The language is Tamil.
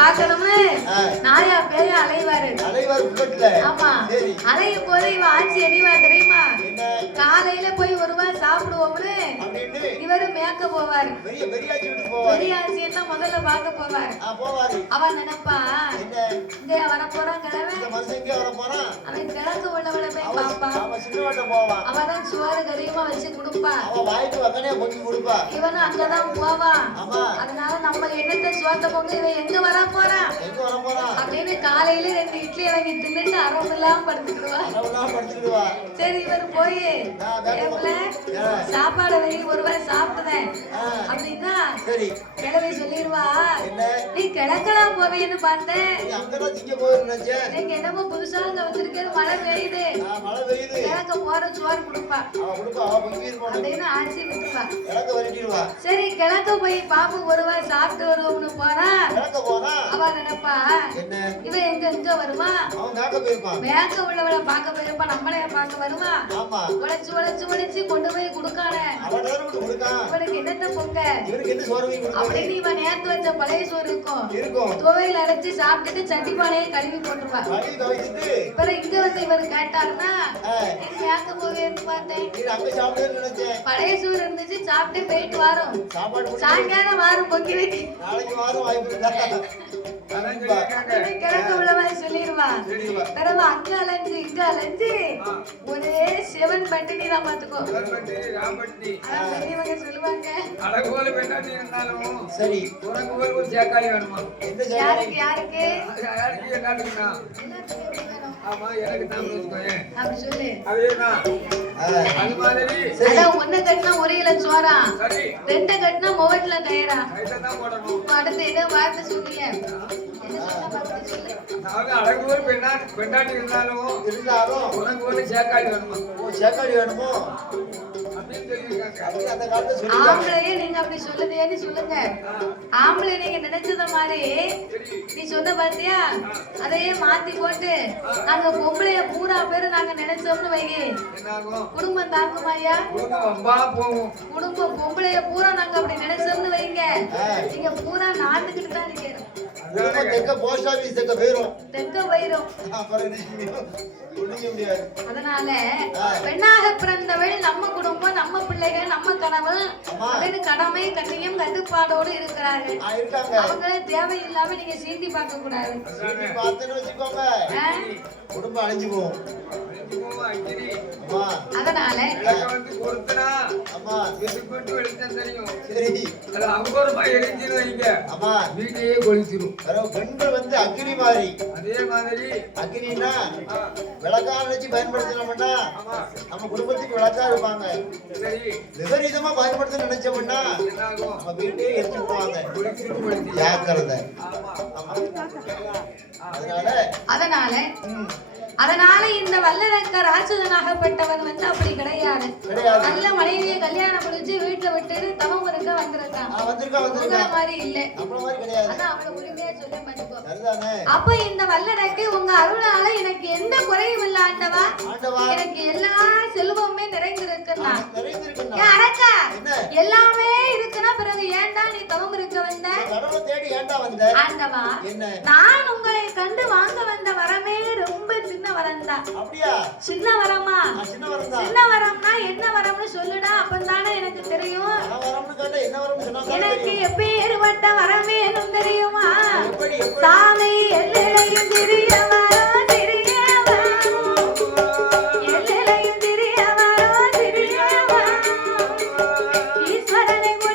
பார்க்கணும்னு நாயா பேயா அலைவாரு. ஆமா, அலையும் போது இவன் ஆட்சி எண்ணிவா தெரியுமா? காலையில போய் ஒருவா சாப்பிடுவோம்னு இவரு மேக்க போவாரு. பெரியாச்சி என்ன முதல்ல பார்க்க போவாரு. அவன் நினைப்பா இங்க வர போறான் கிழவன், அவன் கிழக்கு உள்ளவளை போய் பாப்பான். அவதான் சோறு கறியமா வச்சு கொடுப்பா. இவனும் அங்கதான் போவான். அதனால நம்ம என்னத்த சோத்த பொங்க இவன் எங்க வர போறான் அப்படின்னு காலையில 2 இட்லி வாங்கி தின்னுட்டு அரவெல்லாம் படுத்துக்கிடுவா. சரி இவர் போய் சாப்பாடு வாங்கி ஒருவரை சாப்பிட்டேன் அப்படின்னா கிழவி சொல்லிடுவா, நீ கிழக்கலாம் போவேன்னு பார்த்தேன், நீங்க என்னமோ புதுசா அங்க வந்திருக்கேன், மழை பெய்யுது, கிழக்க போற சோறு கொடுப்பா அப்படின்னு ஆட்சி விட்டுருவா. சரி கிழக்க போய் பாப்பு ஒருவா சாப்பிட்டு வருவோம்னு போறா. அவ நினைப்பா இவன் எங்க வருவா, மேக்க உள்ளவளை பார்க்க போயிருப்பா, நம்மளைய பார்க்க வருவா. உழைச்சு உழைச்சு உழைச்சு கொண்டு போய் கொடுக்கான இவனுக்கு என்னத்த பொங்க அப்படின்னு இவன் நேரத்து வச்ச பழைய சோறு இருக்கும், துவையில அரைச்சு சாப்பிட்டுட்டு சட்டிப்பானையை கழுவி போட்டுருவா. இவரை இங்க வந்து இவர் கேட்டாருன்னா மேக்க போவேன்னு பார்த்தேன், பழைய சோறு இருந்துச்சு சாப்பிட்டு போயிட்டு வரும், சாயங்காலம் வாரம் பொங்கி வைக்க கிழக்கு உள்ளவன் சொல்லிடுவா. பிறகு அங்க அலைஞ்சு இங்க அலைஞ்சு ஒரே சிவன் பட்டினி தான் பாத்துக்கோ. பெரியவங்க சொல்லுவாங்க யாருக்கு யாருக்கு அப்படி சொல்லு. அதான் ஒண்ணு கட்டினா ஒரே சோறா, 2 கட்டினா முகட்டுல கயிறா. அடுத்து என்ன வார்த்தை சொன்னீங்க? ஆம்பளையே நீங்க அப்படி சொல்லுதேன்னு சொல்லுங்க. ஆம்பளை நீங்க நினைச்சத மாதிரி நீ சொன்ன பாத்தியா, அதையே மாத்தி போட்டு நாங்க பொம்பளைய பூரா பேரு நாங்க நினைச்சோம்னு வைங்க, குடும்பம் தாக்குமாயா? குடும்பம் பொம்பளைய பூரா நாங்க அப்படி நினைச்சோம்னு வைங்க, நீங்க பூரா நாட்டுக்கிட்டு தான் நிக்கணும். அதனால பெண்ணாக பிறந்தவள் நம்ம குடும்பம், நம்ம பிள்ளைகள், நம்ம கணவன் அப்படின்னு கடமை கண்ணியம் கட்டுப்பாடோடு இருக்கிறார்கள். அவங்களே தேவையில்லாம நீங்க சீண்டி பார்க்க கூடாது. குடும்பம் அழிஞ்சு போகும். அதனால பெண்கள் வந்து அக்னி மாதிரி, அதே மாதிரி அக்னினா விளக்கார வச்சு பயன்படுத்தணும்னா நம்ம குடும்பத்துக்கு விளக்கா இருப்பாங்க. விபரீதமா பயன்படுத்த நினைச்சோம்னா நம்ம வீட்டையே எடுத்து போவாங்க. ஜாக்கிரதை. அதனால இந்த வல்லரக்க ராட்சதனாகப்பட்டவன் வந்து அப்படி கிடையாது. நல்ல மனைவியை கல்யாணம் முடிச்சு வீட்டுல விட்டு தவம் இருக்க வந்திருக்கான். மாதிரி இல்ல, அதான் அவளை உரிமையா சொல்ல மாட்டேங்கோ. அப்ப இந்த வல்லரக்கு உங்க அருளால எனக்கு எந்த குறையும் இல்ல ஆண்டவா, எனக்கு எல்லா செல்வமுமே நிறைந்திருக்குன்னா. அரக்கா எல்லாமே இருக்குன்னா பிறகு ஏன்டா நீ தவம் இருக்க வந்த? ஆண்டவா நான் உங்களை கண்டு வாங்க வந்த வரமே ரொம்ப சின்ன வரம்தான். சின்ன வரமா? சின்ன வரம்னா என்ன வரம்னு சொல்லுடா, அப்பதானே எனக்கு தெரியும். எனக்கு எப்பேற்பட்ட வரம் வேணும் தெரியுமா? சாமி